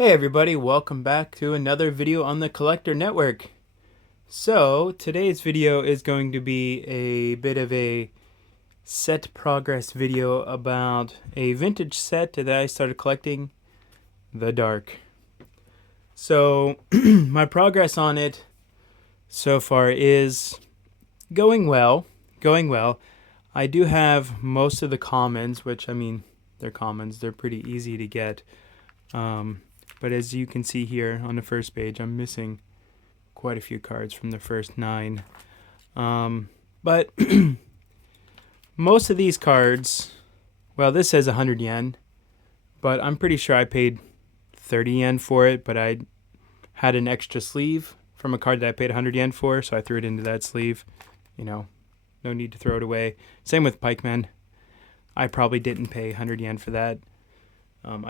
Hey everybody, welcome back to another video on the Collector Network. So, today's video is going to be a bit of a set progress video about a vintage set that I started collecting, The Dark. So, my progress on it so far is going well. I do have most of the commons, which, I mean, they're commons, they're pretty easy to get. But as you can see here on the first page, I'm missing quite a few cards from the first 9. But most of these cards, well, this says 100 yen, but I'm pretty sure I paid 30 yen for it, but I had an extra sleeve from a card that I paid 100 yen for, so I threw it into that sleeve. You know, no need to throw it away. Same with Pikemen. I probably didn't pay 100 yen for that. I'm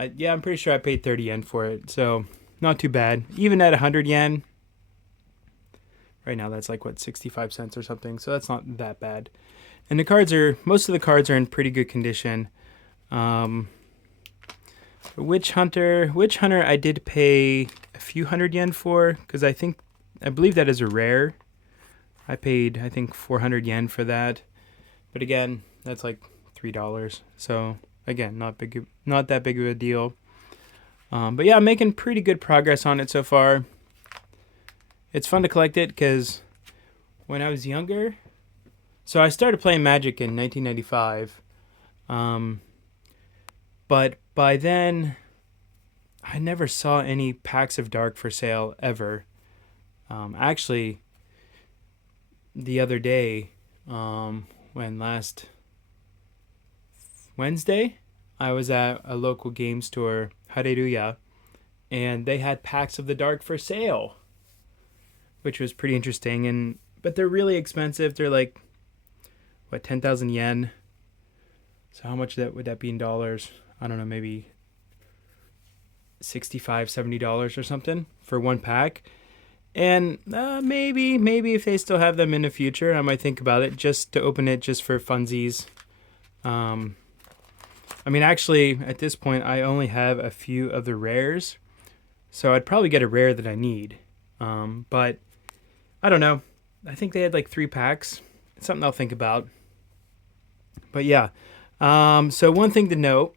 pretty sure I paid 30 yen for it, so not too bad. Even at 100 yen, right now that's like, 65 cents or something, so that's not that bad. And most of the cards are in pretty good condition. Witch Hunter I did pay a few hundred yen for, because I believe that is a rare. I paid, I think, 400 yen for that. But again, that's like $3, so again, not that big of a deal. But yeah, I'm making pretty good progress on it so far. It's fun to collect it because when I was younger, so I started playing Magic in 1995. But by then, I never saw any packs of Dark for sale ever. Actually, the other day, when last Wednesday, I was at a local game store, Hareruya, and they had packs of the Dark for sale, which was pretty interesting. But they're really expensive. They're like, 10,000 yen. So how much would that be in dollars? I don't know, maybe $65, $70 or something for one pack. And maybe if they still have them in the future, I might think about it, just to open it just for funsies. Actually, at this point, I only have a few of the rares, so I'd probably get a rare that I need. But I don't know. I think they had like 3 packs. It's something I'll think about. But yeah. So one thing to note.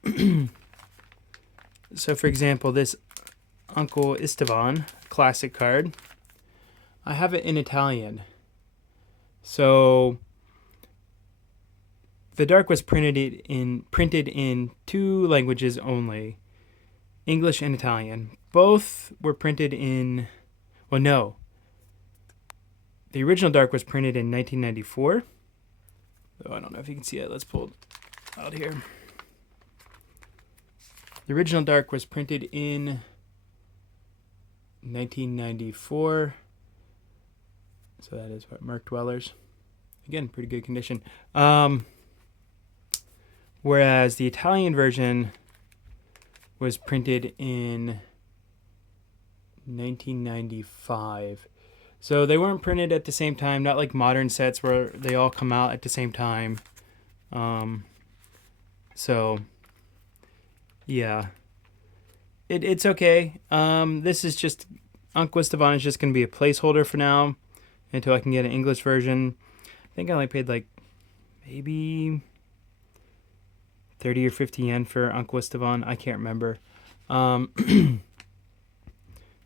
So for example, this Uncle Esteban classic card, I have it in Italian. So The Dark was printed in 2 languages only, English and Italian. Both were printed in, well, no. The original Dark was printed in 1994. Oh, I don't know if you can see it. Let's pull it out here. The original Dark was printed in 1994. So that is what, Merc Dwellers. Again, pretty good condition. Whereas the Italian version was printed in 1995. So they weren't printed at the same time, not like modern sets where they all come out at the same time. So, yeah. It's okay. This is just, Uncle Esteban is just going to be a placeholder for now until I can get an English version. I think I only paid like maybe 30 or 50 yen for Uncle Esteban. I can't remember. But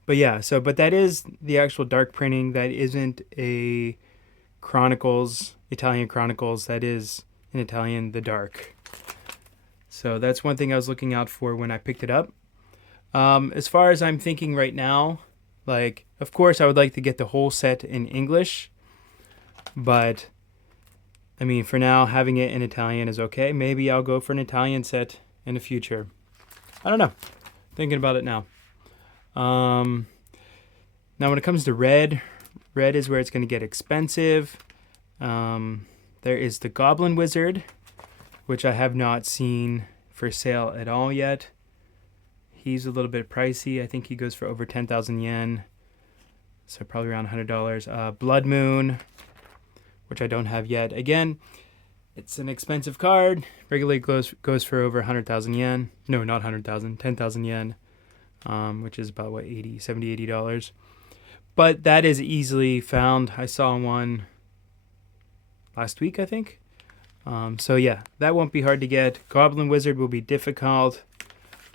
yeah, but that is the actual Dark printing. That isn't a Italian Chronicles. That is in Italian, The Dark. So that's one thing I was looking out for when I picked it up. As far as I'm thinking right now, like, of course I would like to get the whole set in English, but I mean, for now, having it in Italian is okay. Maybe I'll go for an Italian set in the future. I don't know. Thinking about it now. Now, when it comes to red is where it's going to get expensive. There is the Goblin Wizard, which I have not seen for sale at all yet. He's a little bit pricey. I think he goes for over 10,000 yen. So probably around $100. Blood Moon, which I don't have yet. Again, it's an expensive card. Regularly goes for over 100,000 yen. No, not 100,000, 10,000 yen. which is about what, $80. But that is easily found. I saw one last week, I think. So yeah, that won't be hard to get. Goblin Wizard will be difficult.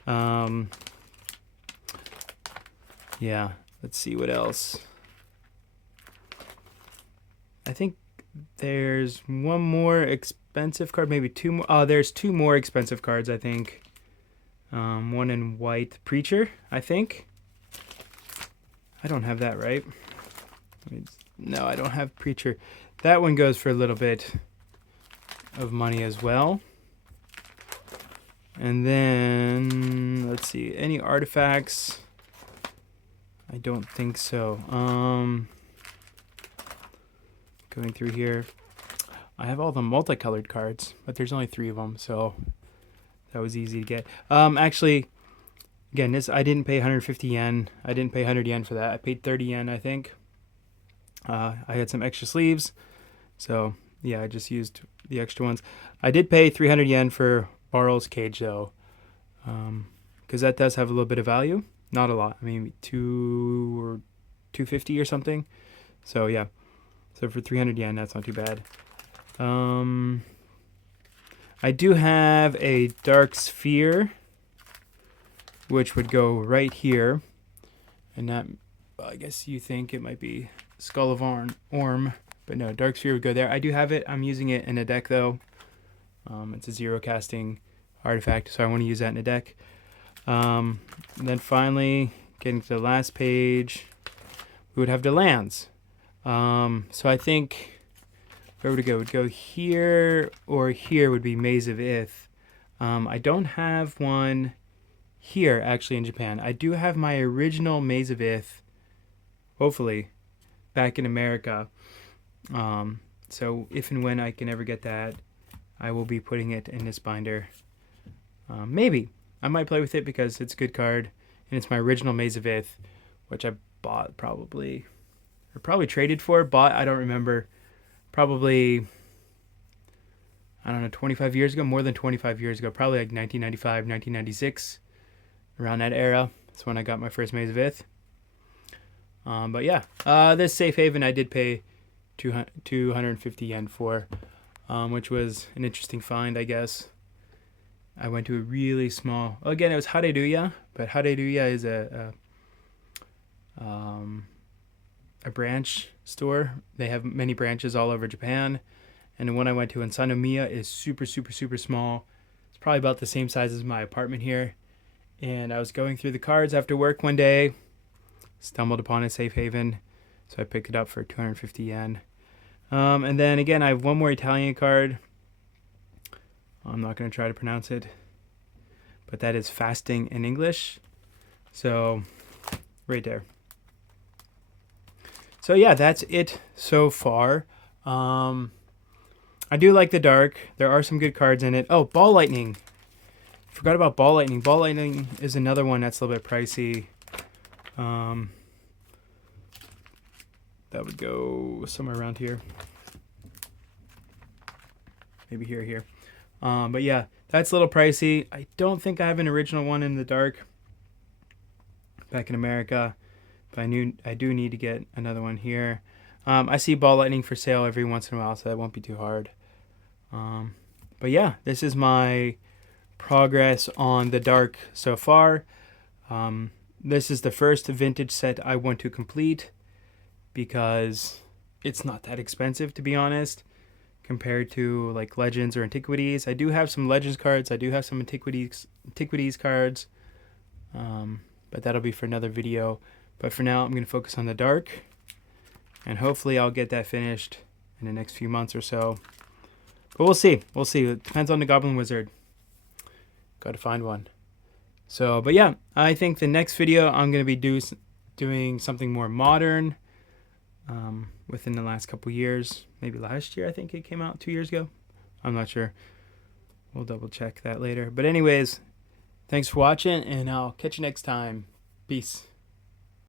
Yeah, let's see what else. I think there's one more expensive card, maybe two more. Oh, there's two more expensive cards, I think. One in white, Preacher, I think. I don't have that, right? No, I don't have Preacher. That one goes for a little bit of money as well. And then, let's see, any artifacts? I don't think so. Going through here, I have all the multicolored cards, but there's only 3 of them, so that was easy to get. Actually, again, this I didn't pay 150 yen. I didn't pay 100 yen for that. I paid 30 yen, I think. I had some extra sleeves, so yeah, I just used the extra ones. I did pay 300 yen for Barl's Cage, though, because that does have a little bit of value. Not a lot. I mean, 2 or 250 or something. So yeah. So for 300 yen, that's not too bad. I do have a Dark Sphere, which would go right here. And that, well, I guess you think it might be Skull of Orm. But no, Dark Sphere would go there. I do have it. I'm using it in a deck, though. It's a 0 casting artifact, so I want to use that in a deck. And then finally, getting to the last page, we would have the lands. So I think, where would it go? It would go here or here would be Maze of Ith. I don't have one here, actually, in Japan. I do have my original Maze of Ith, hopefully, back in America. So if and when I can ever get that, I will be putting it in this binder. Maybe. I might play with it because it's a good card, and it's my original Maze of Ith, which I bought probably, or probably traded for, bought, I don't remember, probably, I don't know, 25 years ago, more than 25 years ago, probably like 1995, 1996, around that era. That's when I got my first Maze of Ith. But yeah, this Safe Haven I did pay 250 yen for, which was an interesting find, I guess. I went to a really small, again, it was Hareruya, but Hareruya is a branch store. They have many branches all over Japan. And the one I went to in Sanomiya is super, super, super small. It's probably about the same size as my apartment here. And I was going through the cards after work one day, stumbled upon a Safe Haven, so I picked it up for 250 yen. And then again, I have one more Italian card. I'm not going to try to pronounce it, but that is Fasting in English. So, right there. So yeah, that's it so far. I do like the dark. There are some good cards in it. Oh, Ball Lightning. Forgot about Ball Lightning. Ball Lightning is another one that's a little bit pricey. That would go somewhere around here. Maybe here. But yeah, that's a little pricey. I don't think I have an original one in the dark back in America, but I do need to get another one here. I see Ball Lightning for sale every once in a while, so that won't be too hard. But yeah, this is my progress on the dark so far. This is the first vintage set I want to complete because it's not that expensive, to be honest, compared to like Legends or Antiquities. I do have some Legends cards. I do have some Antiquities cards. But that'll be for another video. But for now, I'm going to focus on the dark. And hopefully I'll get that finished in the next few months or so. But we'll see. We'll see. It depends on the Goblin Wizard. Got to find one. So, but yeah, I think the next video I'm going to be doing something more modern. Within the last couple years, maybe last year, I think it came out 2 years ago. I'm not sure. We'll double check that later. But anyways, thanks for watching, and I'll catch you next time. Peace.